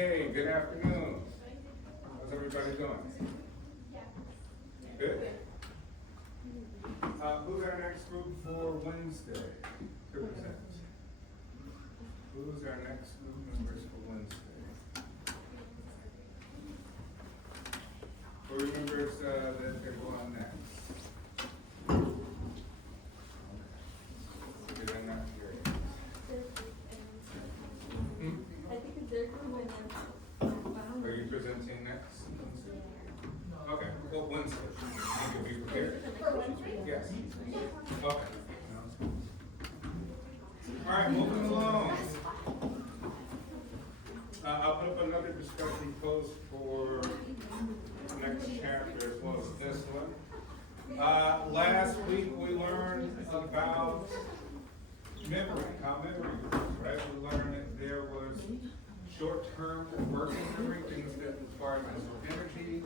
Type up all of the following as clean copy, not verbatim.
Hey, good afternoon. How's everybody doing? Good? Who's our next group for Wednesday to present? Who's our next group members for Wednesday? Who remembers that they're going next? Okay. Did I not hear it? I think they're going Are you presenting next? Okay, well, Wednesday. You can be prepared. For Wednesday? Yes. Okay. All right, moving along. I'll put up another discussion post for the next chapter as well as this one. Last week we learned about memory, how memory works, right? We learned that there was short-term working memory, things that require mental energy.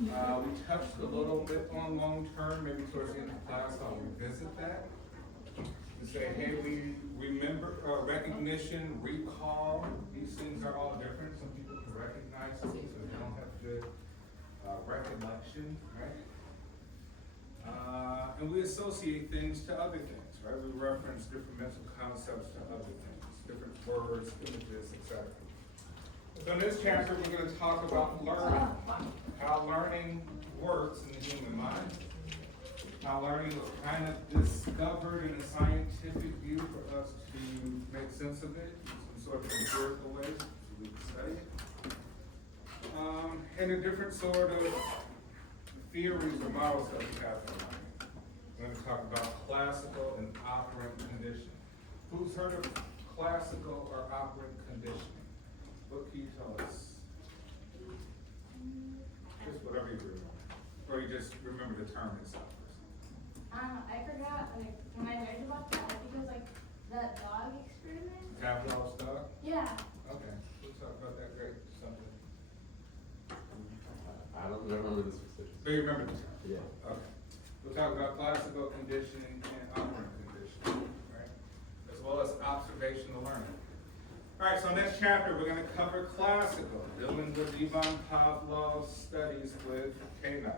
We touched a little bit on long-term, maybe towards the end of class, I'll revisit that. And say, hey, we remember, recognition, recall, these things are all different. Some people can recognize things, so they don't have good recollection, right? And we associate things to other things, right? We reference different mental concepts to other things, different words, images, etc. So in this chapter, we're going to talk about learning, how learning works in the human mind, how learning was kind of discovered in a scientific view for us to make sense of it, some sort of empirical way, so we can study it, and the different sort of theories or models that we have for learning. We're going to talk about classical and operant conditioning. Who's heard of classical or operant conditioning? What can you tell us? Just whatever you remember. Or you just remember the term itself. I forgot, like, when I learned about that, I think it was like the dog experiment. Pavlov's dog? Yeah. Okay, we'll talk about that. Great, something. I don't remember the specifics. So you remember the term? Yeah. Okay. We'll talk about classical conditioning and operant conditioning, right? As well as observational learning. All right, so next chapter, we're going to cover classical, dealing with Ivan Pavlov's studies with canines.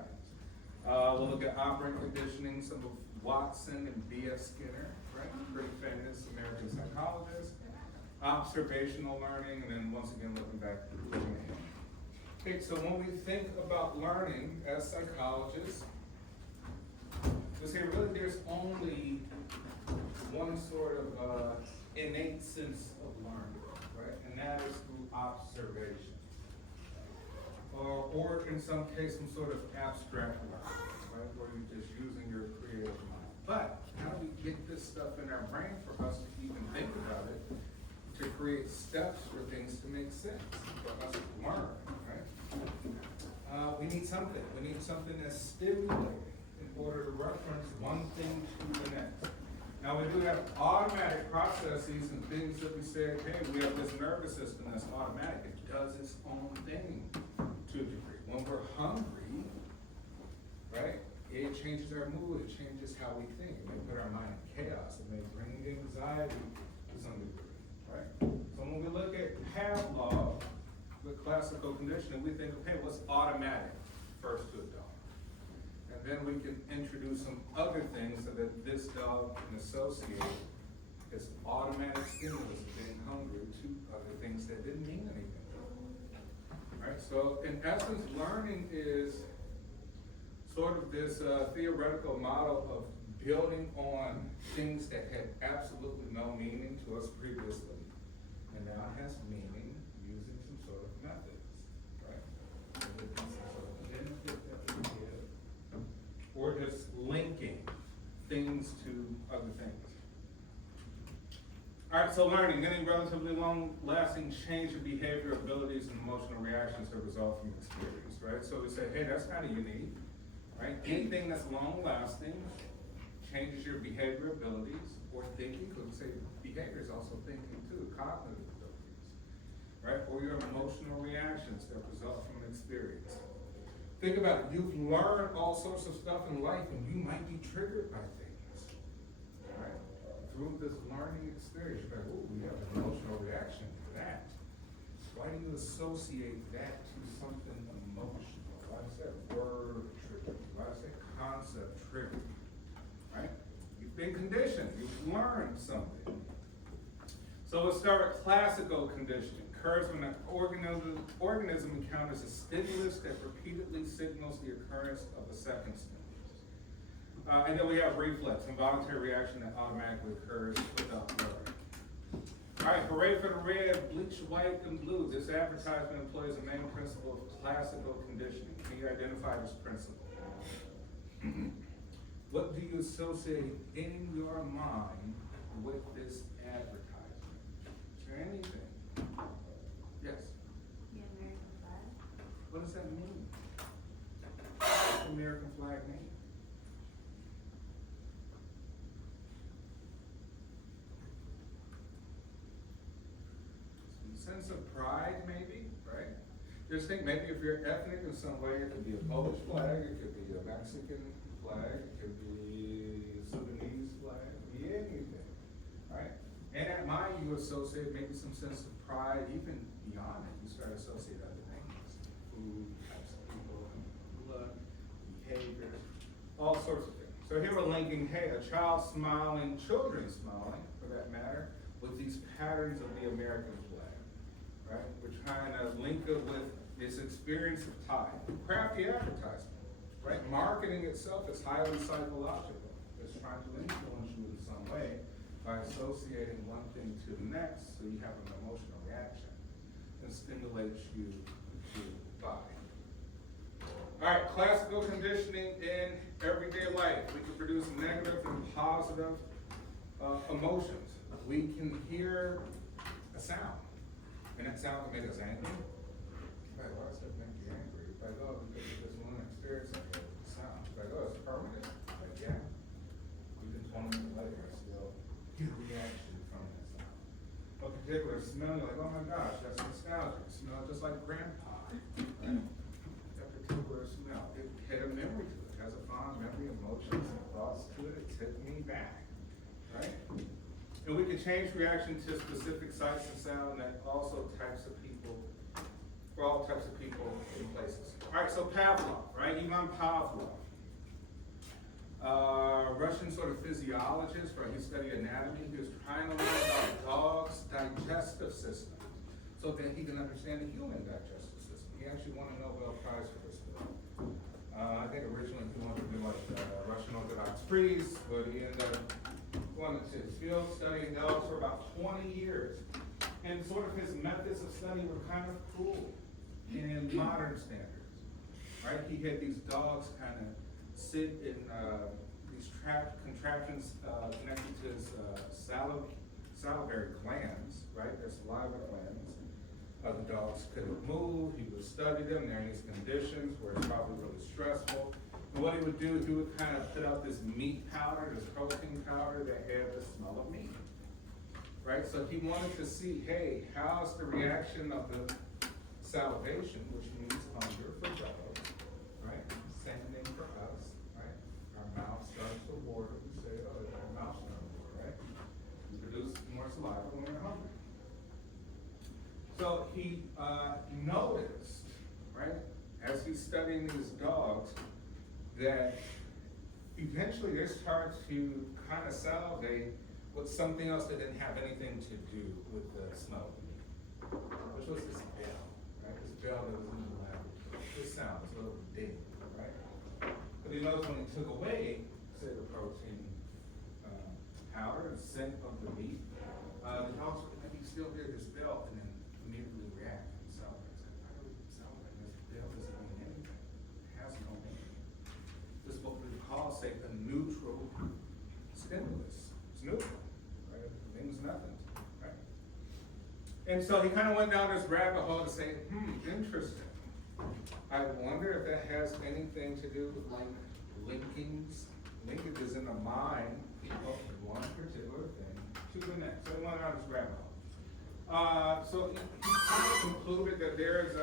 We'll look at operant conditioning, some of Watson and B.F. Skinner, right? Pretty famous American psychologists. Observational learning, and then once again, looking back at the beginning. Okay, so when we think about learning as psychologists, we say really there's only one sort of innate sense of learning, right? And that is through observation. Or in some case, some sort of abstract learning, right? Where you're just using your creative mind. But how do we get this stuff in our brain for us to even think about it, to create steps for things to make sense, for us to learn, right? We need something. We need something that's stimulating in order to reference one thing to the next. Now we do have automatic processes and things that we say, hey, we have this nervous system that's automatic. It does its own thing to a degree. When we're hungry, right, it changes our mood, it changes how we think. It may put our mind in chaos, it may bring anxiety to some degree, right? So when we look at Pavlov with classical conditioning, we think, okay, what's automatic first to a dog? And then we can introduce some other things so that this dog can associate its automatic stimulus of being hungry to other things that didn't mean anything. Right? So in essence, learning is sort of this theoretical model of building on things that had absolutely no meaning to us previously, and now it has meaning using some sort of methods, right? Some sort of benefit that we give, or just linking things to other things. All right, so learning, any relatively long-lasting change in behavior, abilities, and emotional reactions that result from experience, right? So we say, hey, that's kind of unique, right? Anything that's long-lasting changes your behavior, abilities, or thinking, because we say behavior is also thinking too, cognitive abilities, right? Or your emotional reactions that result from experience. Think about it, you've learned all sorts of stuff in life, and you might be triggered by things, right? Through this learning experience, you're like, oh, we have an emotional reaction to that. Why do you associate that to something emotional? Why is that word trigger? Why is that concept trigger? Right? You've been conditioned, you've learned something. So let's start with classical conditioning. Occurs when an organism encounters a stimulus that repeatedly signals the occurrence of a second stimulus. And then we have reflex, involuntary reaction that automatically occurs without learning. All right, hooray for the red, bleach white and blue. This advertisement employs a main principle of classical conditioning. Can you identify this principle? What do you associate in your mind with this advertisement? Is there anything? Yes? The American flag. What does that mean? What's the American flag mean? Some sense of pride, maybe, right? Just think, maybe if you're ethnic in some way, it could be a Polish flag, it could be a Mexican flag, it could be a Sudanese flag, it could be anything, right? And at mine, you associate maybe some sense of pride, even beyond it, you start associating other things, food, types of people, blood, behavior, all sorts of things. So here we're linking, hey, a child smiling, children smiling, for that matter, with these patterns of the American flag, right? We're trying to link it with this experience of time. Crafty advertisement, right? Marketing itself is highly psychological. It's trying to influence you in some way by associating one thing to the next, so you have an emotional reaction and stimulates you to buy. All right, classical conditioning in everyday life. We can produce negative and positive emotions. We can hear a sound, and that sound can make us angry. Like, why does that make you angry? Like, oh, because of this one experience of the sound. Like, oh, it's permanent. Like, yeah. Even 20 minutes later, I still get a reaction from that sound. A particular smell, you're like, oh my gosh, that's nostalgic. It smells just like grandpa. Right? That particular smell, it had a memory to it. It has a fond memory, emotions, and thoughts to it. It took me back. Right? And we can change reaction to specific sights and sound that also types of people, for all types of people and places. All right, so Pavlov, right? Ivan Pavlov. Russian sort of physiologist, right? He studied anatomy. He was trying to learn about dogs' digestive system so that he can understand the human digestive system. He actually won a Nobel Prize for this bill. I think originally he wanted to do like Russian Orthodox priest, but he ended up going into his field studying dogs for about 20 years. And sort of his methods of study were kind of cruel in modern standards, right? He had these dogs kind of sit in these contraptions connected to his salivary glands, right? Their saliva glands. The dogs couldn't move. He would study them. They're in these conditions where it's probably really stressful. And what he would do, he would kind of put out this meat powder, this protein powder that had the smell of meat, right? So he wanted to see, hey, how's the reaction of the salivation, which means hunger for dogs, right? Same thing for us, right? Our mouth starts to water. We say, oh, our mouth's starting to water, right? We produce more saliva when we're hungry. So he noticed, right, as he's studying these dogs, that eventually they start to kind of salivate with something else that didn't have anything to do with the smell of meat, which was this bell, right? This bell that was in the laboratory. This sound, this little ding, right? But he noticed when he took away, say, the protein powder, the scent of the meat, the dogs would maybe still hear this bell and then immediately react and salivate. It's like, why do we salivate? This bell doesn't mean anything. It has no meaning. This is what we call, say, a neutral stimulus. It's neutral, right? It means nothing, right? And so he kind of went down this rabbit hole to say, interesting. I wonder if that has anything to do with like linkages in the mind of one particular thing to the next. So he went down this rabbit hole. So he kind of concluded that there's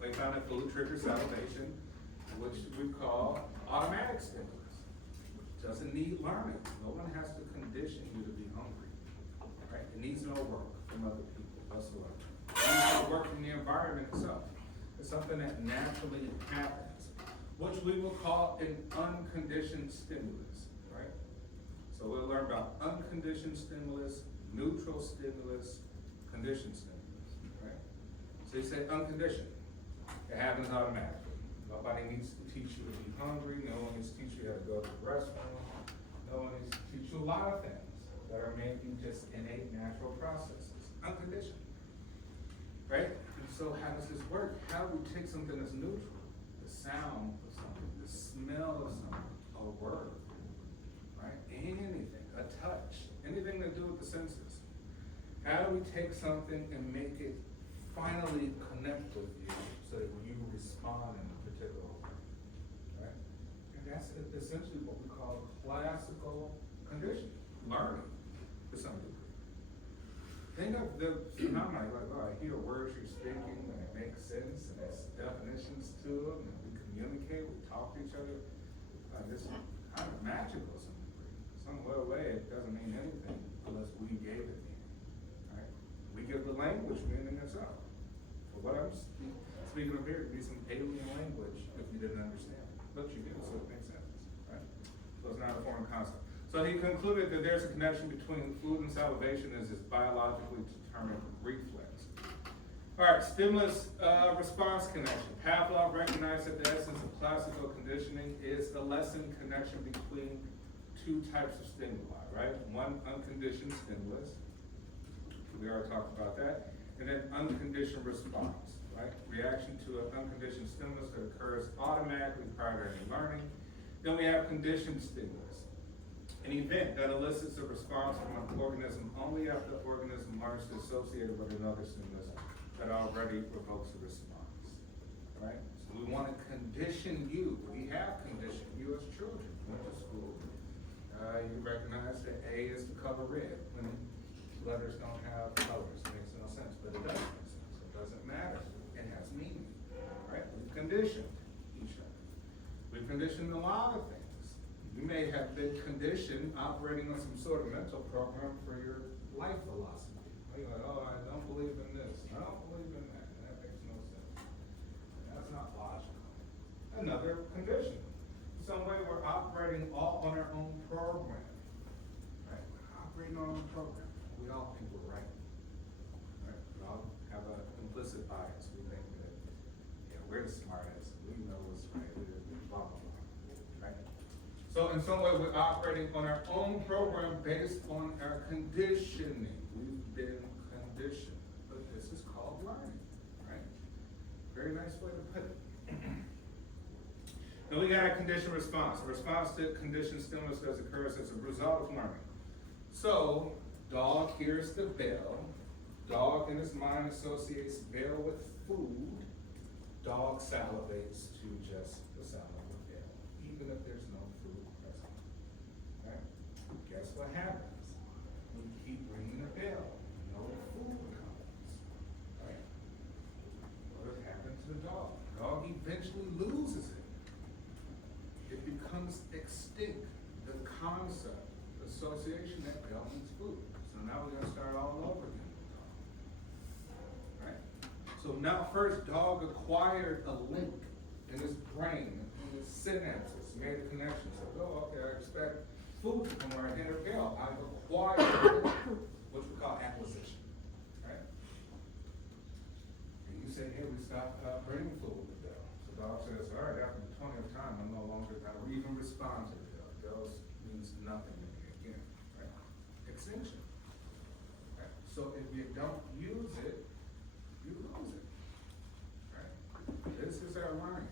they found a food trigger salivation, which we call automatic stimulus, which doesn't need learning. No one has to condition you to be hungry, right? It needs no work from other people whatsoever. You work in the environment itself. It's something that naturally happens, which we will call an unconditioned stimulus, right? So we'll learn about unconditioned stimulus, neutral stimulus, conditioned stimulus, right? So you say unconditioned, it happens automatically. Nobody needs to teach you to be hungry, no one needs to teach you how to go to the restroom, no one needs to teach you a lot of things that are maybe just innate natural processes, unconditioned, right? And so how does this work? How do we take something that's neutral, the sound of something, the smell of something, a word, right? Anything, a touch, anything to do with the senses. How do we take something and make it finally connect with you so that you respond in a particular way, right? And that's essentially what we call classical conditioning, learning to some degree. Think of the phenomenon like, oh, I hear words you're speaking and it makes sense and there's definitions to them and we communicate, we talk to each other. This is kind of magical to some degree. Some little way it doesn't mean anything unless we gave it meaning, right? We give the language meaning itself. For what I'm speaking of here, it'd be some alien language if you didn't understand it. But you do, so it makes sense, right? So it's not a foreign concept. So he concluded that there's a connection between food and salivation as this biologically determined reflex. All right, stimulus response connection. Pavlov recognized that the essence of classical conditioning is the lessened connection between two types of stimuli, right? One, unconditioned stimulus. We already talked about that. And then unconditioned response, right? Reaction to an unconditioned stimulus that occurs automatically prior to any learning. Then we have conditioned stimulus. An event that elicits a response from an organism only after the organism learns to associate it with another stimulus that already provokes a response, right? So we want to condition you. We have conditioned you as children. You went to school. You recognize that A is the color red when letters don't have colors. It makes no sense, but it does make sense. It doesn't matter. It has meaning, right? We've conditioned each other. We've conditioned a lot of things. You may have been conditioned operating on some sort of mental program for your life philosophy. You're like, oh, I don't believe in this. I don't believe in that. That makes no sense. That's not logical. Another condition. Some way we're operating all on our own program. Right? We're operating on our own program. We all think we're right. Right? We all have an implicit bias. We think that, yeah, we're the smartest. We know what's right. Blah, blah, blah. Right? So in some way, we're operating on our own program based on our conditioning. We've been conditioned, but this is called learning, right? Very nice way to put it. And we got a conditioned response. A response to conditioned stimulus that occurs as a result of learning. So, dog hears the bell. Dog in his mind associates bell with food. Dog salivates to just the sound of the bell, even if there's no food present. Right? Guess what happens? We keep ringing the bell. No food comes. Right? What happened to the dog? The dog eventually loses it. It becomes extinct. The concept, the association that bell means food. So now we're going to start all over again with dog. Right? So now first dog acquired a link in his brain, in his synapses, made a connection. So, oh, okay, I expect food to come right here. Bell. I've acquired what we call acquisition. Right? And you say, hey, we stopped bringing food with the bell. So dog says, all right, after the 20th time, I'm no longer going to even respond to the bell. Bells means nothing to me again. Right? Extinction. Right? So if you don't use it, you lose it. Right? This is our learning.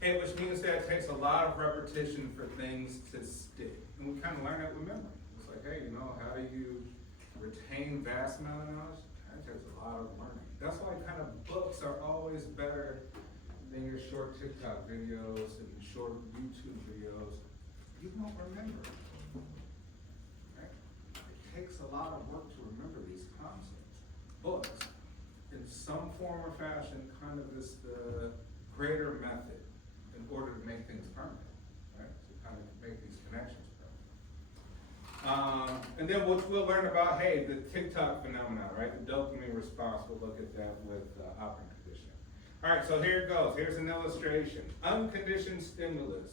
And which means that it takes a lot of repetition for things to stick. And we kind of learn that with memory. It's like, hey, how do you retain vast amount of knowledge? That takes a lot of learning. That's why kind of books are always better than your short TikTok videos and short YouTube videos. You won't remember. Right? It takes a lot of work to remember these concepts. Books, in some form or fashion, kind of is the greater method in order to make things permanent, right? To kind of make these connections permanent. And And then we'll learn about, hey, the TikTok phenomenon, right? The dopamine response, we'll look at that with operant conditioning. All right, so here it goes. Here's an illustration. Unconditioned stimulus,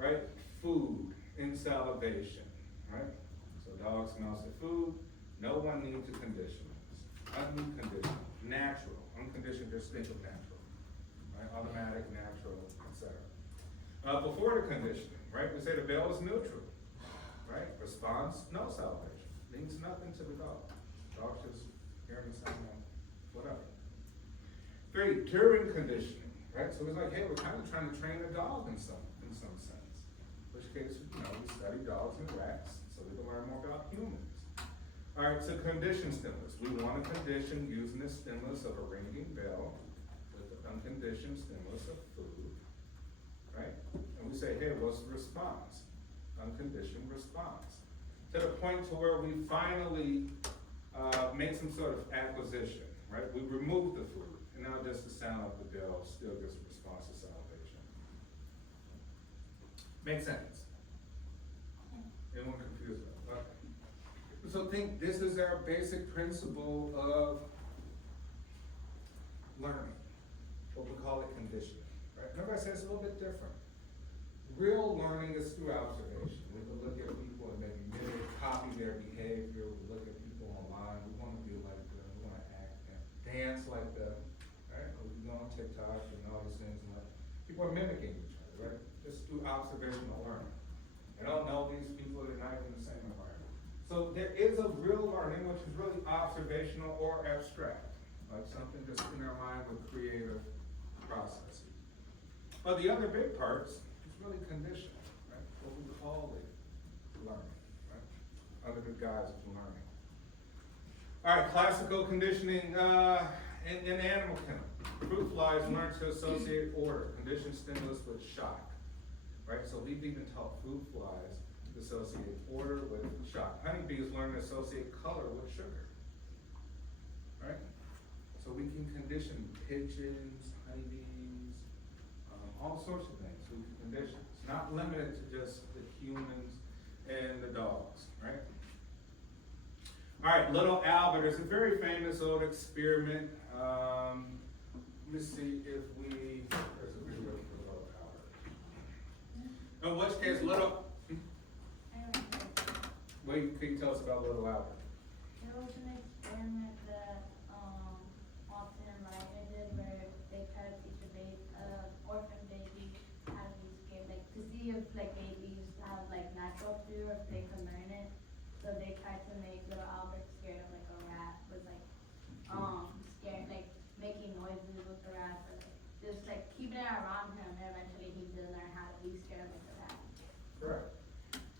right? Food and salivation, right? So dogs smells the food. No one needs to condition this. Unconditioned, natural. Unconditioned, just think of natural, right? Automatic, natural, etc. Before the conditioning, right? We say the bell is neutral, right? Response, no salivation. Means nothing to the dog. Dog just hearing the sound, whatever. 3, during conditioning, right? So it's like, hey, we're kind of trying to train a dog in some sense. In which case, we study dogs and rats so we can learn more about humans. All right, so condition stimulus. We want to condition using the stimulus of a ringing bell with the unconditioned stimulus of food, right? And we say, hey, what's the response? Unconditioned response. To the point to where we finally make some sort of acquisition, right? We remove the food, and now just the sound of the bell still gets a response to salivation. Make sense? Anyone confused about it? Okay. So think this is our basic principle of learning, what we call it conditioning, right? Remember I said it's a little bit different. Real learning is through observation. We can look at people and maybe mimic, copy their behavior. We look at people online. We want to be like them. We want to act and dance like them, right? Or we go on TikTok and all these things. And like, people are mimicking each other, right? Just through observational learning. They don't know these people. They're not in the same environment. So there is a real learning which is really observational or abstract, like something just in our mind with creative processes. But the other big parts is really conditioning, right? What we call it learning, right? Under the guise of learning. All right, classical conditioning in animal kingdom. Fruit flies learn to associate order, conditioned stimulus with shock, right? So we've even taught fruit flies to associate order with shock. Honeybees learn to associate color with sugar, right? So we can condition pigeons, honeybees, all sorts of things we can condition. It's not limited to just the humans and the dogs, right? All right, little Albert. There's a very famous old experiment. Let me see if there's a video for little Albert. In which case, what can you tell us about little Albert? There was an experiment that Austin and Ryder did where they tried to teach orphan baby how to be scared, like to see if like babies have like natural fear, if they can learn it. So they tried to make little Albert scared of like a rat, was like scared, like making noises with the rat, or like, just like keeping it around him, and eventually he did learn how to be scared of like a rat. Correct.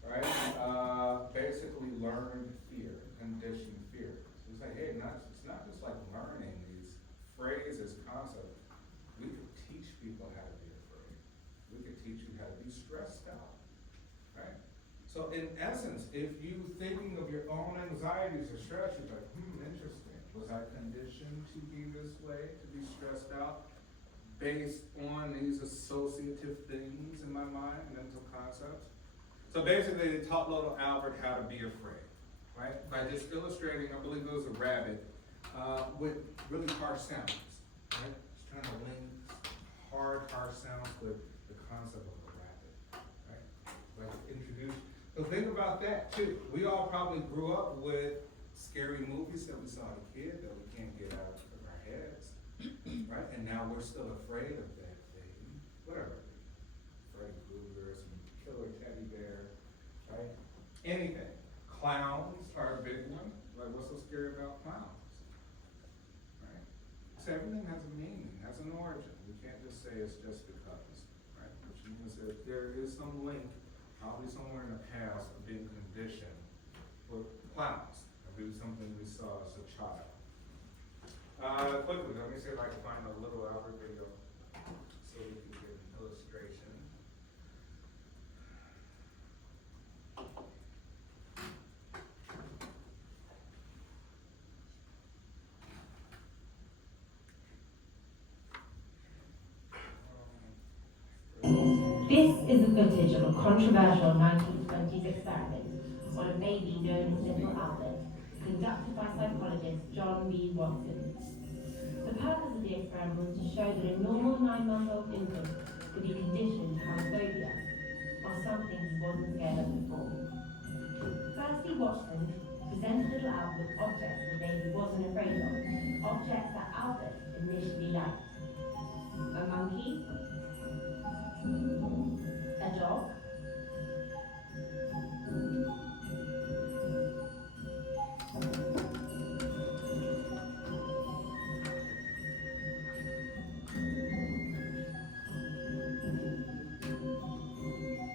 Right? Basically learned fear, conditioned fear. So it's like, hey, it's not just like learning these phrases, concepts. We could teach people how to be afraid. We could teach you how to be stressed out. Right? So in essence, if you thinking of your own anxieties or stress, you're like, interesting. Was I conditioned to be this way, to be stressed out, based on these associative things in my mind, mental concepts? So basically, they taught little Albert how to be afraid, right? By just illustrating, I believe it was a rabbit, with really harsh sounds, right? Just trying to link harsh sounds with the concept of a rabbit, right? Like introduce. So think about that too. We all probably grew up with scary movies that we saw as a kid that we can't get out of our heads, right? And now we're still afraid of that thing, whatever. Freddy Krueger, some killer teddy bear, right? Anything. Clowns are a big one. Like, what's so scary about clowns? Right? So everything has a meaning, has an origin. We can't just say it's just because, right? Which means that there is some link, probably somewhere in the past, of being conditioned with clowns. That'd be something we saw as a child. Quickly, let me see if I can find a little Albert video so we can get an illustration. This is the footage of a controversial 1920s experiment on a baby known as Little Albert, conducted by psychologist John B. Watson. The purpose of the experiment was to show that a normal 9-month-old infant could be conditioned to have phobia of something he wasn't scared of before. Firstly, Watson presented Little Albert with objects the baby wasn't afraid of, objects that Albert initially liked. A monkey, a dog,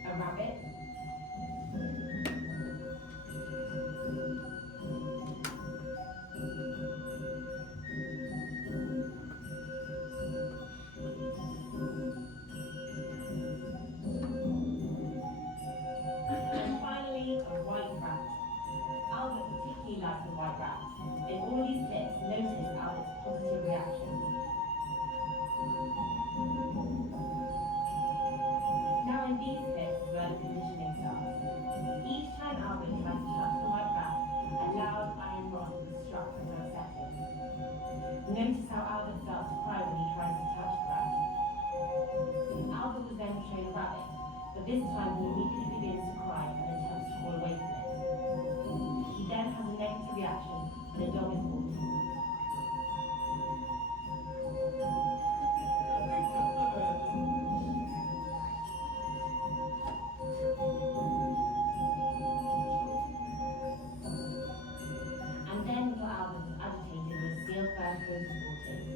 a rabbit, and finally a white rat. Albert particularly liked the white rat. In all these clips, notice Albert's positive reactions. Now in these clips is where the conditioning starts. Each time Albert tries to touch the white rat, a loud iron rod is struck to upset him. Notice how Albert starts to cry when he tries to touch the rat. Albert was then shown a rabbit, but this time he immediately begins to cry and attempts to crawl away from it. He then has a negative reaction and a dog is born. And then little Albert is agitated with steel fur coat supported.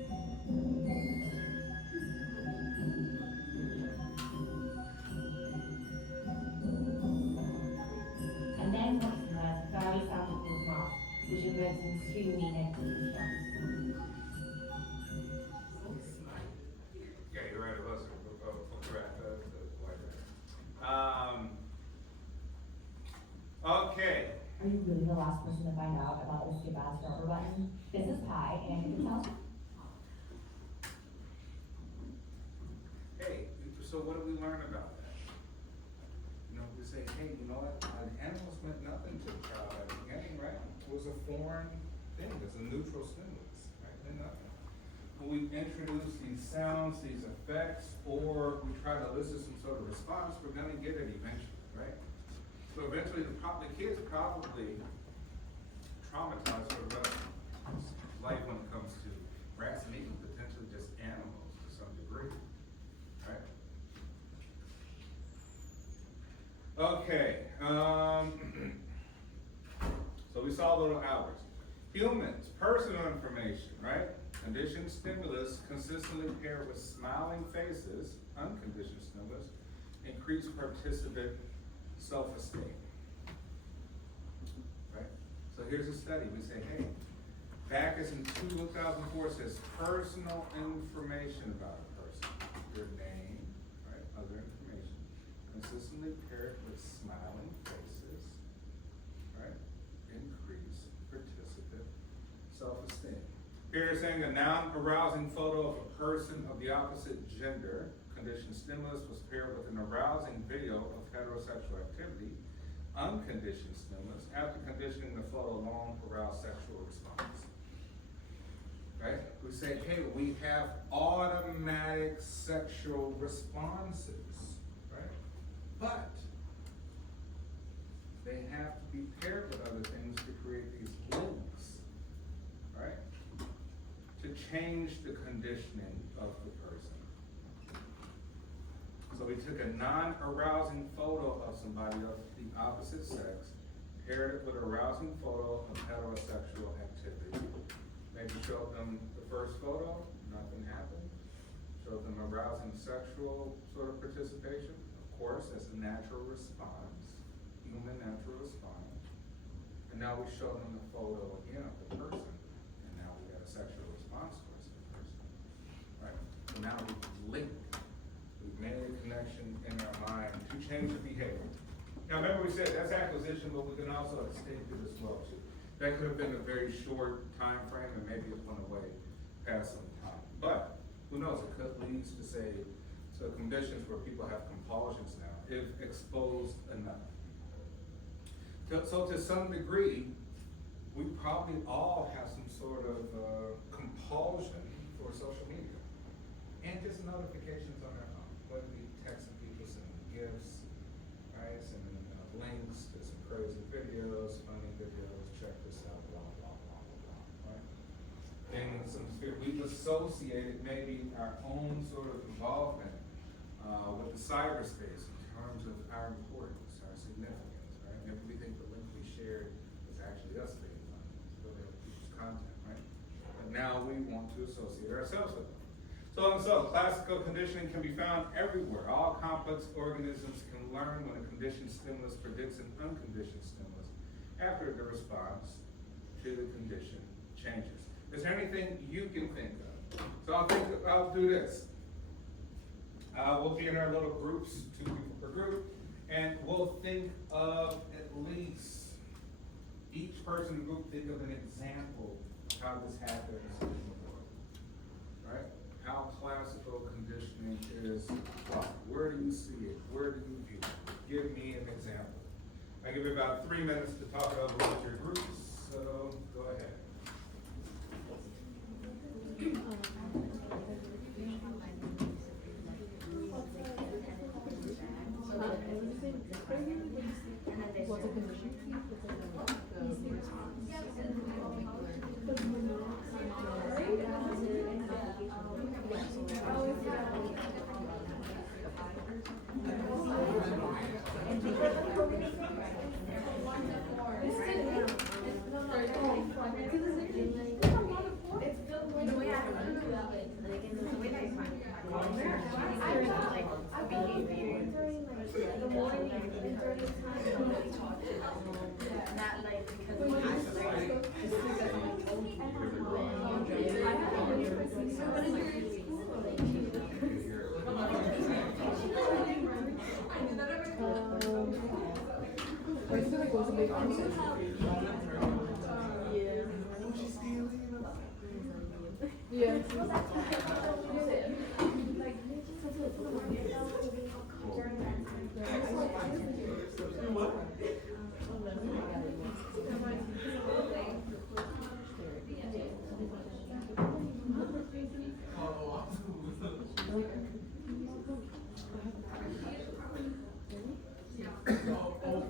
And then Watson wears a very Santa Claus mask, which evokes an extremely negative response. Yeah, you're right, it was a rat, the white rat. Okay, Are you really the last person to find out about Mr. Bad's rubber button? This is Pi, and you can tell. hey, so what do we learn about that? You know, we say, hey, you know what, animals meant nothing to the child at the beginning, right? It was a foreign thing, it's a neutral stimulus, right, meant nothing. When we introduce these sounds, these effects, or we try to elicit some sort of response, we're gonna get it eventually, right? So eventually, the kids probably traumatized for the rest of life when it comes to rats and even potentially just animals to some degree, right? Okay, so we saw little Alberts. Humans, personal information, right? Conditioned stimulus consistently paired with smiling faces, unconditioned stimulus, increased participant self-esteem, right? So here's a study, we say, hey, Backus in 2004 says personal information about a person, your name, right, other information, consistently paired with smiling faces, right, increase participant self-esteem. Here you're saying a non-arousing photo of a person of the opposite gender, conditioned stimulus was paired with an arousing video of heterosexual activity, unconditioned stimulus, after conditioning the photo alone aroused sexual response. Right? We say, hey, we have automatic sexual responses, right? But they have to be paired with other things to create these links, right? To change the conditioning of the person. So we took a non-arousing photo of somebody of the opposite sex, paired it with a arousing photo of heterosexual activity. Maybe showed them the first photo, nothing happened. Showed them arousing sexual sort of participation. Of course, that's a natural response, human natural response. And now we show them the photo again of the person, and now we got a sexual response towards the person. Right? So now we've linked. We've made a connection in our mind to change the behavior. Now remember we said that's acquisition, but we can also extend it as well too. That could have been a very short time frame and maybe it went away past some time. But who knows, it could lead to say, to conditions where people have compulsions now, if exposed enough. So to some degree, we probably all have some sort of compulsion for social media. And just notifications on our phone, whether we texting people, sending gifts, right, sending links to some crazy videos, funny videos, check this out, blah, blah, blah, blah, blah, right? And we've associated maybe our own sort of involvement with the cyberspace in terms of our importance, our significance, right? Maybe we think the link we shared was actually us being on it, it's really other people's content, right? But now we want to associate ourselves with it. So classical conditioning can be found everywhere. All complex organisms can learn when a conditioned stimulus predicts an unconditioned stimulus after the response to the condition changes. Is there anything you can think of? So I'll do this. We'll be in our little groups, 2 people per group, and we'll think of at least each person in the group think of an example of how this happens in the world, right? How classical conditioning is taught. Where do you see it? Where do you view it? Give me an example. I give you about 3 minutes to talk it over with your groups, so go ahead.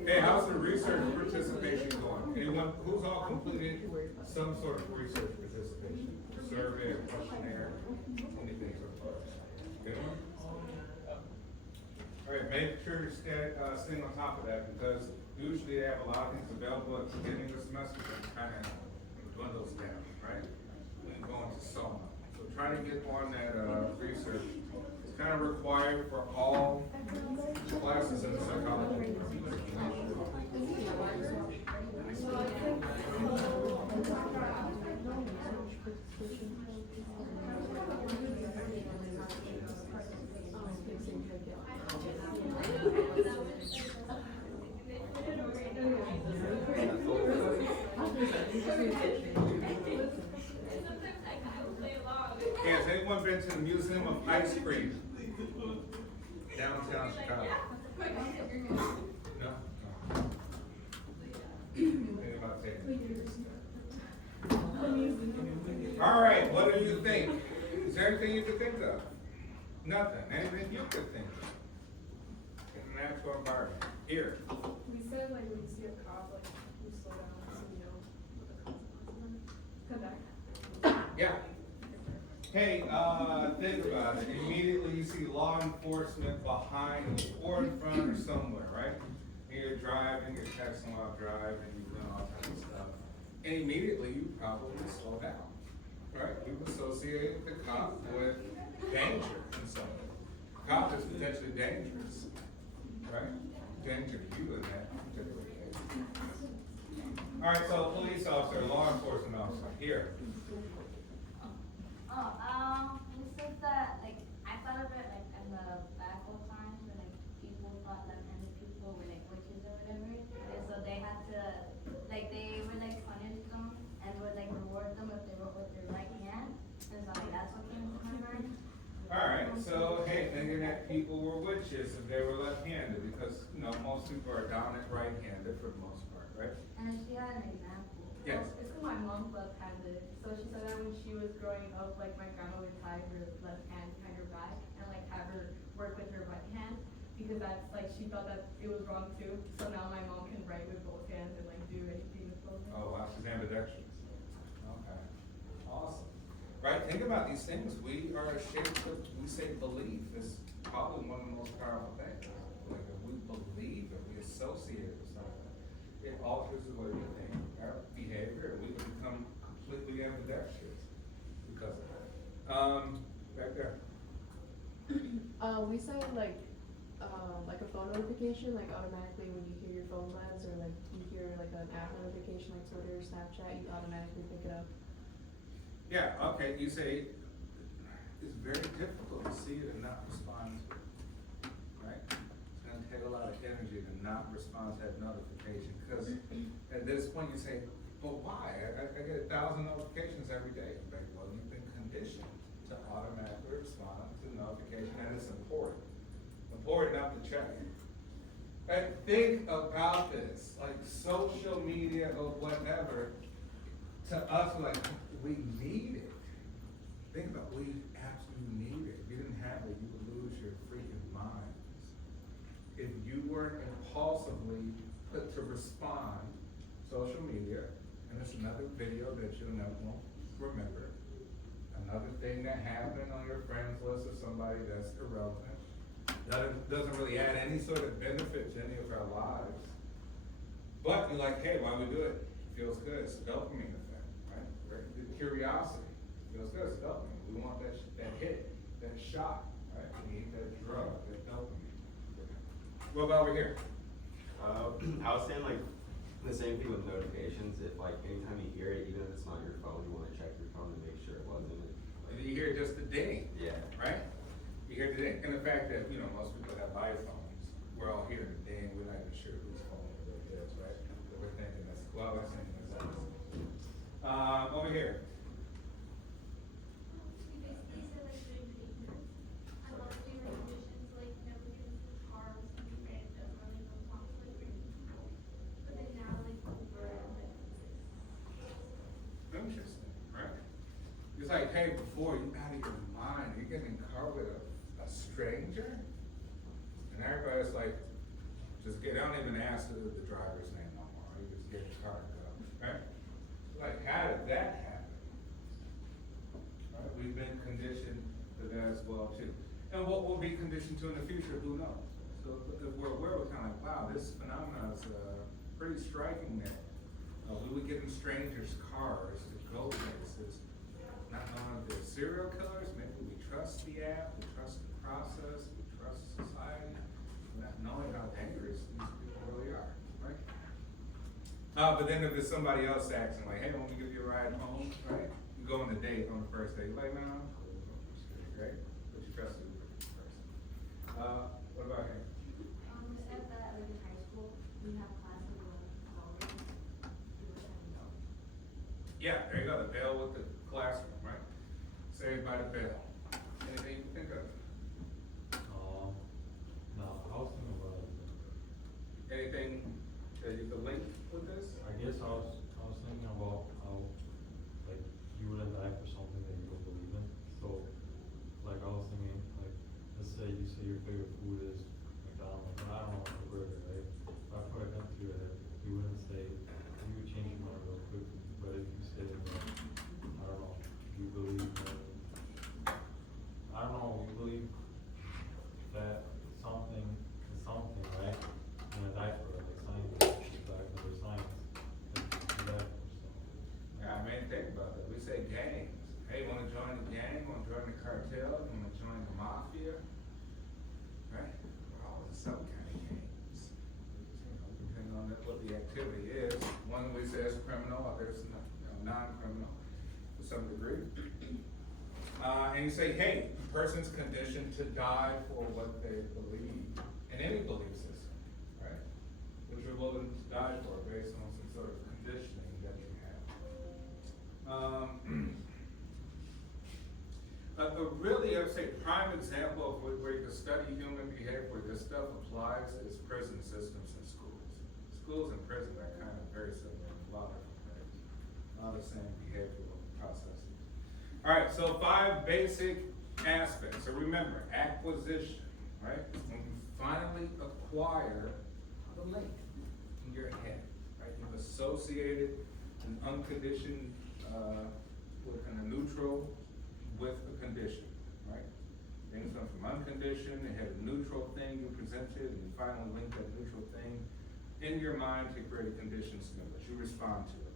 Hey, how's the research participation going? Anyone, who's all completed some sort of research participation? Survey, a questionnaire, anything so far? Anyone? All right, make sure you're staying on top of that, because usually they have a lot of things available at the beginning of the semester that kind of dwindles down, right? When you go into summer. So try to get on that research. It's kind of required for all classes in psychology. Hey, has anyone been to the Museum of Ice Cream? Downtown Chicago. No? Think about taking it. All right, what do you think? Is there anything you could think of? Nothing. Anything you could think of? In a natural environment. Here. We said like when you see a cop, like you slow down so you know what the consequences are. Come back. Yeah. Hey, think about it. Immediately you see law enforcement behind you, or in front or somewhere, right? And you're driving, you're texting while driving, you're doing all kinds of stuff. And immediately you probably slow down, right? We've associated the cop with danger in some way. Cop is potentially dangerous, right? Danger to you in that particular case. All right, so police officer, law enforcement officer, here. We said that, like, I thought of it, like, in the back old times, when, like, people thought that many people were, like, witches or whatever, and so they had to, like, they would, like, punish them, and would, like, reward them if they wrote with their right hand, and so, like, that's what came to my mind. All right, so, hey, thinking that people were witches, if they were left-handed, because, you know, most people are dominant right-handed for the most part, right? And then she had an example. Yes. It's because my mom's left-handed, so she said that when she was growing up, like my grandma would tie her left hand behind her back and like have her work with her right hand, because that's like, she thought that it was wrong too. So now my mom can write with both hands and like do anything with both hands. Oh, wow, she's ambidextrous. Okay, awesome. Right, think about these things. We are shaped with, we say belief is probably one of the most powerful things. Like, if we believe it, we associate it with something, it alters the way we think, our behavior, and we can become completely ambidextrous because of that. Back there. We say like a phone notification, like automatically when you hear your phone buzz or like you hear like an app notification like Twitter or Snapchat, you automatically pick it up. Yeah, okay, you say, it's very difficult to see it and not respond to it, right? It's gonna take a lot of energy to not respond to that notification, because at this point you say, but why? I get 1,000 notifications every day. Like, well, you've been conditioned to automatically respond to notification, and it's important enough to check. And think about this, like social media or whatever, to us, like, we need it. Think about it, we absolutely need it. If you didn't have it, you would lose your freaking minds. If you weren't impulsively put to respond, social media, and it's another video that you'll never won't remember, another thing that happened on your friends list of somebody that's irrelevant, that doesn't really add any sort of benefit to any of our lives. But you're like, hey, why we do it? It feels good, it's a dopamine effect, right? The curiosity, feels good, it's dopamine. We want that hit, that shot, right? We need that drug, that dopamine. What about over here? I was saying like the same thing with notifications. If like anytime you hear it, even if it's not your phone, you want to check your phone to make sure it wasn't it. And you hear just the ding. Yeah. Right? You hear the ding. And the fact that, you know, most people have iPhones, we're all hearing the ding, we're not even sure whose phone it is, right? But we're thinking that's, well, we're thinking that's us. Over here. You basically said like doing maintenance. I love doing conditions like never getting to the car with something random or like no talk to like random people. But then now like Uber and like Interesting, right? It's like, hey, before you out of your mind, you're getting in a car with a stranger, and everybody's like, just get, I don't even ask the driver's name no more. You just get in the car and go, right? Like, how did that happen? Right? We've been conditioned to that as well too. And what we'll be conditioned to in the future, who knows? So if we're aware, we're kind of like, wow, this phenomenon is pretty striking that we would get in strangers' cars to go places, not knowing if they're serial killers. Maybe we trust the app, we trust the process, we trust society, not knowing how dangerous these people really are, right? But then if there's somebody else acting like, hey, I want to give you a ride home, right? You go on a date on the first day, you're like, no, I'm cool, right? But you trust the person. What about him? We said that like in high school, we have classes on phones. You would have to know. Yeah, there you go, the bell with the classroom, right? Saved by the bell. Anything you think of? No, I was thinking about it. Anything that you could link with this? I guess I was thinking about how, like, you wouldn't die for something that you don't believe in. So, like, I was thinking, like, let's say you say your favorite food is McDonald's, and I don't know, a burger, right? If I put a gun to your head, you wouldn't say, you would change your mind real quickly. But if you say, I don't know, you believe that, I don't know, you believe that something is something, right? You're gonna die for it, like scientists, die for their science. Like, you die for stuff. Yeah, I mean, think about it. We say gangs. Hey, wanna join the gang? Wanna join the cartel? Wanna join the mafia? Right? We're all in some kind of gangs. You know, depending on what the activity is. One we say is criminal, others non-criminal to some degree. And you say, hey, the person's conditioned to die for what they believe in any belief system, right? Which you're willing to die for based on some sort of conditioning that you have. A really, I would say, prime example of where you can study human behavior, where this stuff stuff applies is prison systems and schools. Schools and prison are kind of very similar in a lot of different ways. A lot of the same behavioral processes. All right, so 5 basic aspects. So remember, acquisition, right? When you finally acquire the link in your head, right? You've associated an unconditioned with a neutral with a condition, right? Things went from unconditioned, they had a neutral thing you presented, and you finally linked that neutral thing in your mind to create a conditioned stimulus. You respond to it.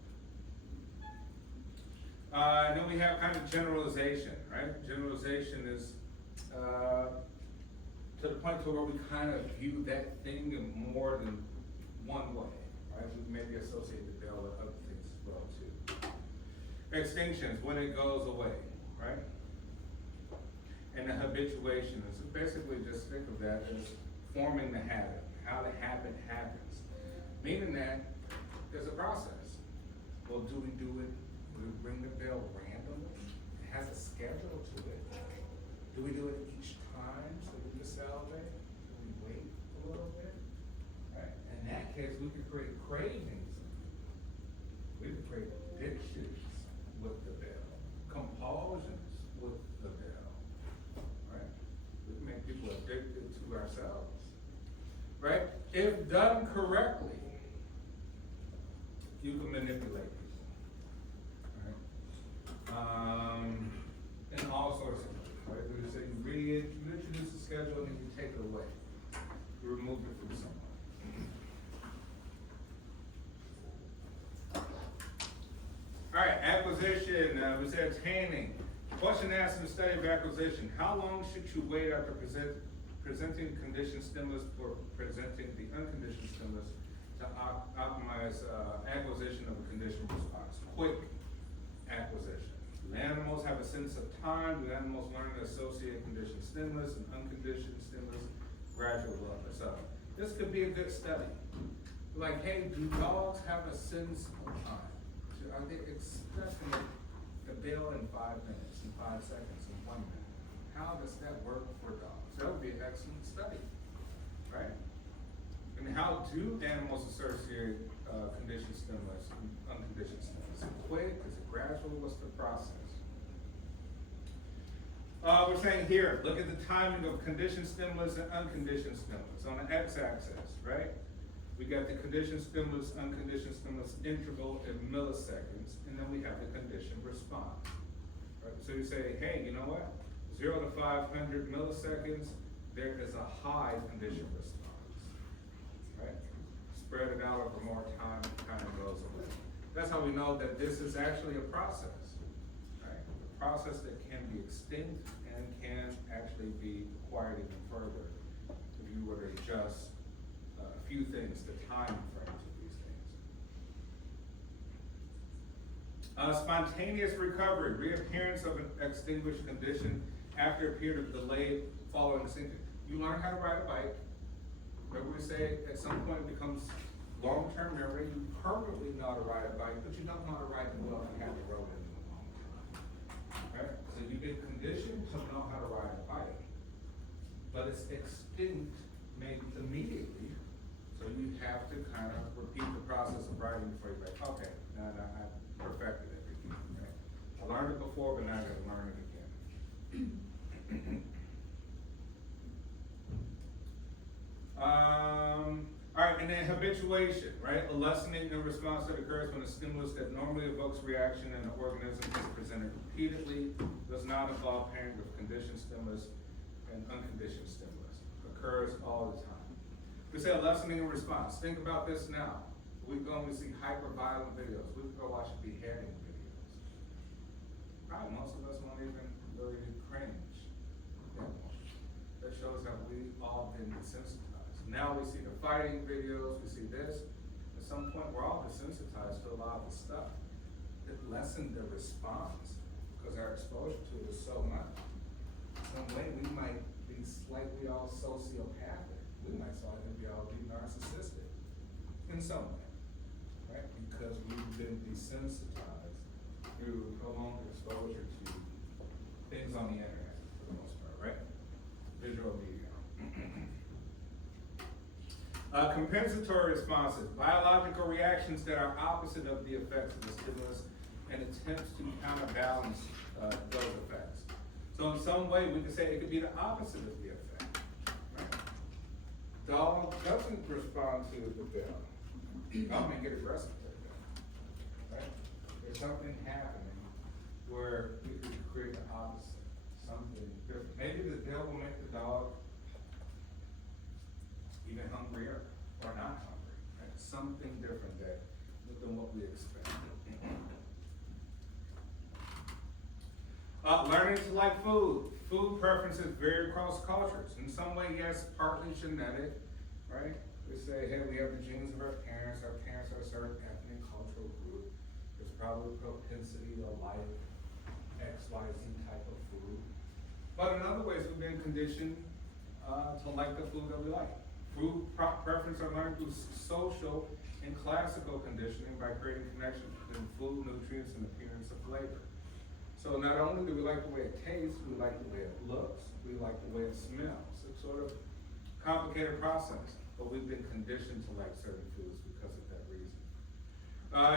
And then we have kind of generalization, right? Generalization is to the point to where we kind of view that thing in more than one way, right? We maybe associate the bell with other things as well too. Extinctions, when it goes away, right? And the habituation is basically just think of that as forming the habit, how the habit happens. Meaning that there's a process. Well, do we do it? Do we ring the bell randomly? It has a schedule to it. Do we do it each time so we can salivate? Do we wait a little bit? Right? In that case, we could create cravings. We could create addictions with the bell, compulsions with the bell. Right? We can make people addicted to ourselves. Right? If done correctly, you can manipulate people. Right? And all sorts of things. Right? We just say you introduce the schedule and you take it away. You remove it from someone. All right, acquisition, we said attaining. Question asked in the study of acquisition, how long should you wait after presenting conditioned stimulus or presenting the unconditioned stimulus to optimize acquisition of a conditioned response? Quick acquisition. Do animals have a sense of time? Do animals learn to associate conditioned stimulus and unconditioned stimulus? Gradual development. So this could be a good study. Like, hey, do dogs have a sense of time? Are they expecting the bell in 5 minutes, in 5 seconds, in 1 minute? How does that work for dogs? That would be an excellent study, right? And how do animals associate conditioned stimulus and unconditioned stimulus? Is it quick? Is it gradual? What's the process? We're saying here, look at the timing of conditioned stimulus and unconditioned stimulus on the x-axis, right? We got the conditioned stimulus, unconditioned stimulus interval in milliseconds, and then we have the conditioned response. Right? So you say, hey, you know what? 0 to 500 milliseconds, there is a high conditioned response. Right? Spread it out over more time, it kind of goes away. That's how we know that this is actually a process. Right? A process that can be extinct and can actually be acquired even further if you were to adjust a few things, the time frames of these things. Spontaneous recovery, reappearance of an extinguished condition after a period of delay following symptoms. You learn how to ride a bike. Remember we say at some point it becomes long-term memory. You permanently know how to ride a bike, but you don't know how to ride it well and have the road in the long term. Right? So you get conditioned to know how to ride a bike, but it's extinct maybe immediately. So you have to kind of repeat the process of writing before you're like, okay, now I perfected it. Right? I learned it before, but now I gotta learn it again. All right, and then habituation, right? A lessening in response that occurs when a stimulus that normally evokes reaction in the organism is presented repeatedly, does not involve pairing with conditioned stimulus and unconditioned stimulus. Occurs all the time. We say a lessening in response. Think about this now. We go and we see hyper-violent videos. We go watch beheading videos. Probably most of us won't even really cringe. That shows that we all been desensitized. Now we see the fighting videos, we see this. At some point, we're all desensitized to a lot of the stuff. It lessened the response because our exposure to it is so much. Some way we might be slightly all sociopathic. We might slightly be all narcissistic in some way, right? Because we've been desensitized through prolonged exposure to things on the internet for the most part, right? Visual media. Compensatory responses, biological reactions that are opposite of the effects of the stimulus and attempts to counterbalance those effects. So in some way, we could say it could be the opposite of the effect. Right? Dog doesn't respond to the bell. Dog may get aggressive to the bell. Right? There's something happening where we could create the opposite, something different. Maybe the bell will make the dog even hungrier or not hungry, right? Something different than what we expect. Learning to like food. Food preferences vary across cultures. In some way, yes, partly genetic, right? We say, hey, we have the genes of our parents are a certain ethnic cultural group. There's probably a propensity to like X, Y, Z type of food. But in other ways, we've been conditioned to like the food that we like. Food preference are learned through social and classical conditioning by creating connections between food, nutrients, and appearance of flavor. So not only do we like the way it tastes, we like the way it looks, we like the way it smells. It's sort of complicated process, but we've been conditioned to like certain foods because of that reason.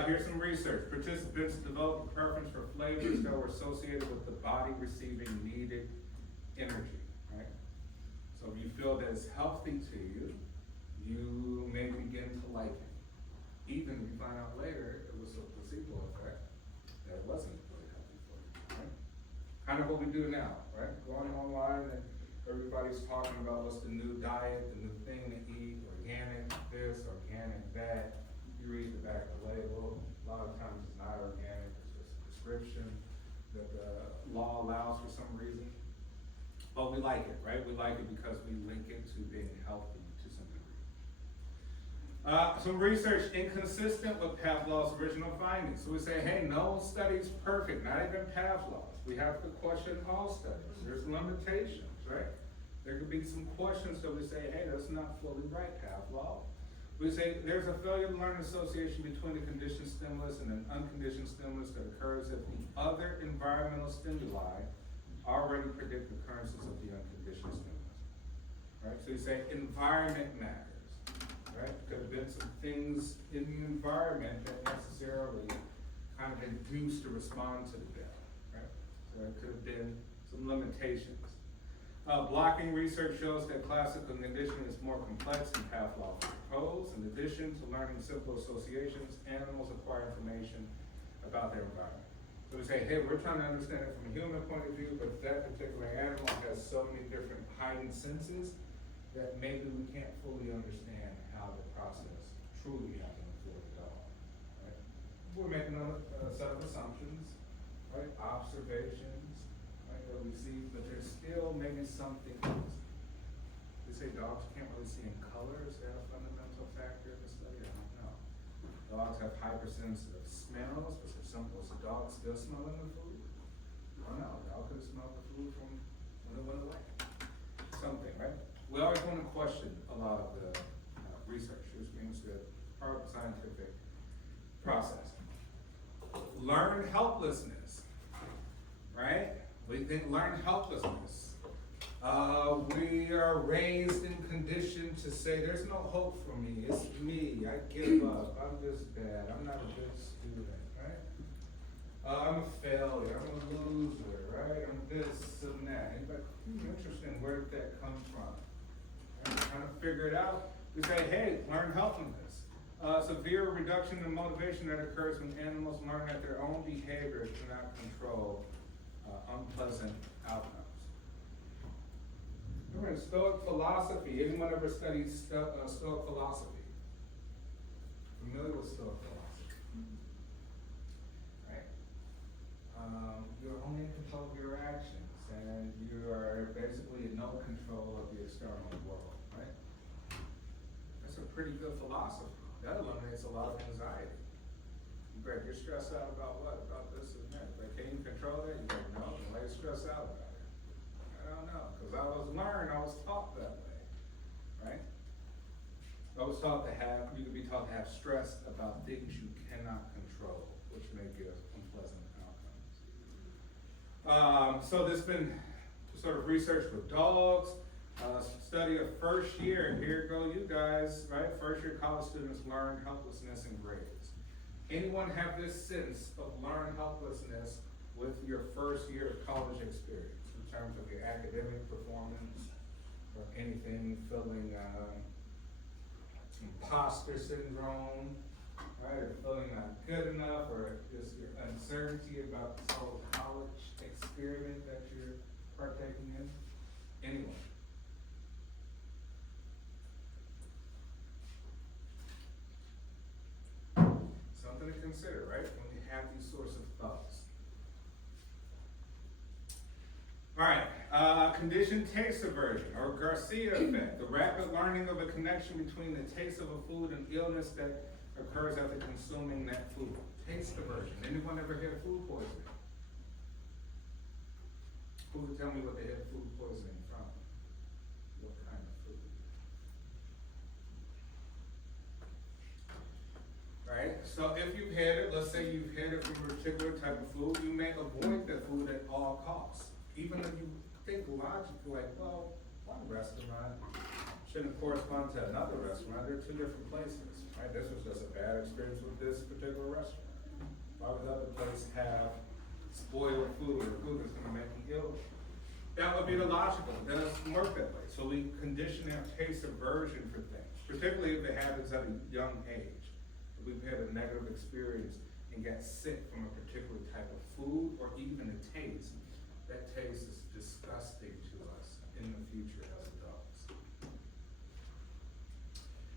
Here's some research. Participants developed a preference for flavors that were associated with the body receiving needed energy, right? So if you feel that it's healthy to you, you may begin to like it. Even if you find out later it was a placebo effect, that it wasn't really healthy for you, right? Kind of what we do now, right? Going online and everybody's talking about what's the new diet, the new thing to eat, organic this, organic that. You read the back of the label, a lot of times it's not organic, it's just a prescription that the law allows for some reason. But we like it, right? We like it because we link it to being healthy to some degree. Some research inconsistent with Pavlov's original findings. So we say, hey, no study's perfect, not even Pavlov's. We have to question all studies. There's limitations, right? There could be some questions that we say, hey, that's not fully right, Pavlov. We say there's a failure to learn association between the conditioned stimulus and an unconditioned stimulus that occurs if the other environmental stimuli already predict the occurrences of the unconditioned stimulus, right? So you say environment matters, right? Could have been some things in the environment that necessarily kind of induced to respond to the bell, right? So there could have been some limitations. Blocking research shows that classical conditioning is more complex than Pavlov proposed. In addition to learning simple associations, animals acquire information about their environment. So we say, hey, we're trying to understand it from a human point of view, but that particular animal has so many different heightened senses that maybe we can't fully understand how the process truly happened for the dog, right? We're making a set of assumptions, right? Observations, right, that we see, but there's still maybe something else. They say dogs can't really see in color. Is that a fundamental factor in the study? I don't know. Dogs have hypersensitive smells, but was the dog still smelling the food? I don't know. The dog could have smelled the food from when it went away. Something, right? We always want to question a lot of the research, which means that part of the scientific process. Learned helplessness, right? We think learned helplessness. We are raised and conditioned to say, there's no hope for me. It's me. I give up. I'm just bad. I'm not a good student, right? I'm a failure. I'm a loser, right? I'm this and that. Anybody interesting? Where did that come from? Right? Trying to figure it out. We say, hey, learn helplessness. Severe reduction in motivation that occurs when animals learn that their own behavior cannot control unpleasant outcomes. Remember, Stoic philosophy. Anyone ever studied Stoic philosophy? Familiar with Stoic philosophy? Right? You're only in control of your actions, and you are basically in no control of the external world, right? That's a pretty good philosophy. That eliminates a lot of anxiety. Greg, you're stressed out about what? About this and that. Like, can you control that? You're like, no, why are you stressed out about it? I don't know, because I was taught that way, right? I was taught to have, you could be taught to have stress about things you cannot control, which may give unpleasant outcomes. So there's been sort of research with dogs. Study of first year, here go you guys, right? First year college students learn helplessness and grades. Anyone have this sense of learned helplessness with your first year of college experience in terms of your academic performance or anything, feeling imposter syndrome, right? Or feeling not good enough, or just your uncertainty about this whole college experiment that you're partaking in? Anyone? Something to consider, right? When you have these sorts of thoughts. All right, conditioned taste aversion, or Garcia effect, the rapid learning of a connection between the taste of a food and illness that occurs after consuming that food. Taste aversion. Anyone ever had food poisoning? Who would tell me what they had food poisoning from? What kind of food? Right? So if you've had it, let's say you've had it from a particular type of food, you may avoid that food at all costs. Even though you think logically, like, well, one restaurant shouldn't correspond to another restaurant. They're two different places, right? This was just a bad experience with this particular restaurant. Why would the other place have spoiled food or food that's gonna make you ill? That would be the logical. It doesn't work that way. So we condition our taste aversion for things, particularly if it happens at a young age. If we've had a negative experience and got sick from a particular type of food or even a taste, that taste is disgusting to us in the future as adults.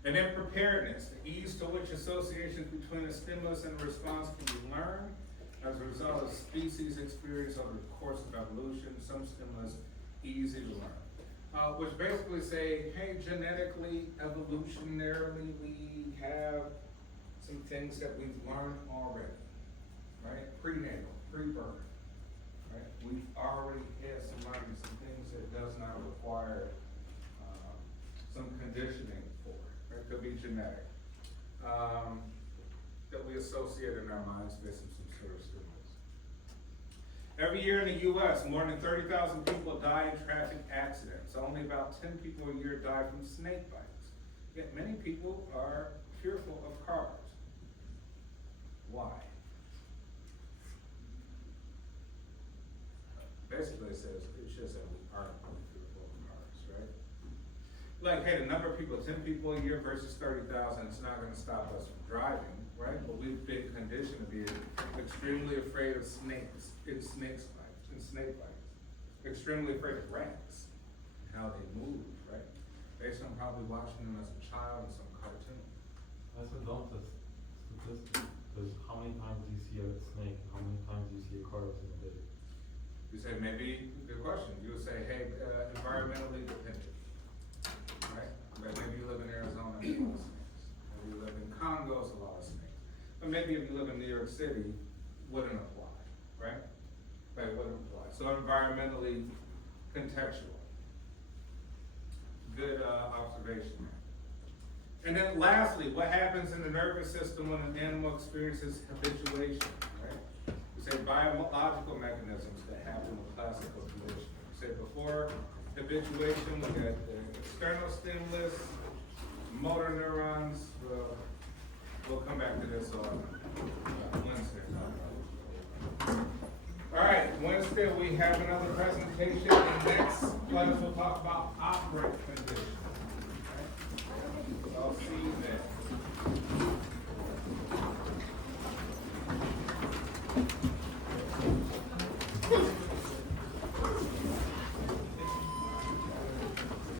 And then preparedness, the ease to which associations between a stimulus and a response can be learned as a result of species experience over the course of evolution. Some stimulus easy to learn. Which basically say, hey, genetically, evolutionarily, we have some things that we've learned already, right? Prenatal, pre-birth. Right? We've already had some learning, some things that does not require some conditioning for. Right? Could be genetic. That we associate in our minds based on some sort of stimulus. Every year in the U.S., more than 30,000 people die in traffic accidents. Only about 10 people a year die from snake bites. Yet many people are fearful of cars. Why? Basically, it shows that we aren't fearful of cars, right? Like, hey, the number of people, 10 people a year versus 30,000, it's not going to stop us from driving, right? But we've been conditioned to be extremely afraid of snakes, and snake bites. Extremely afraid of rats, and how they move, right? Based on probably watching them as a child in some cartoon. That's a dumb statistic, because how many times do you see a snake, and how many times do you see a car within a day? You say, maybe, good question, you would say, hey, environmentally dependent, right? But maybe you live in Arizona, there's a lot of snakes. Maybe you live in Congo, there's a lot of snakes. But maybe if you live in New York City, wouldn't apply, right? Right, wouldn't apply. So environmentally contextual. Good observation there. And then lastly, what happens in the nervous system when an animal experiences habituation, right? We say biological mechanisms that happen with classical conditioning. We say before habituation, we got the external stimulus, motor neurons. We'll come back to this on Wednesday. All right, Wednesday we have another presentation, and next class we'll talk about operant conditions. I'll see you then.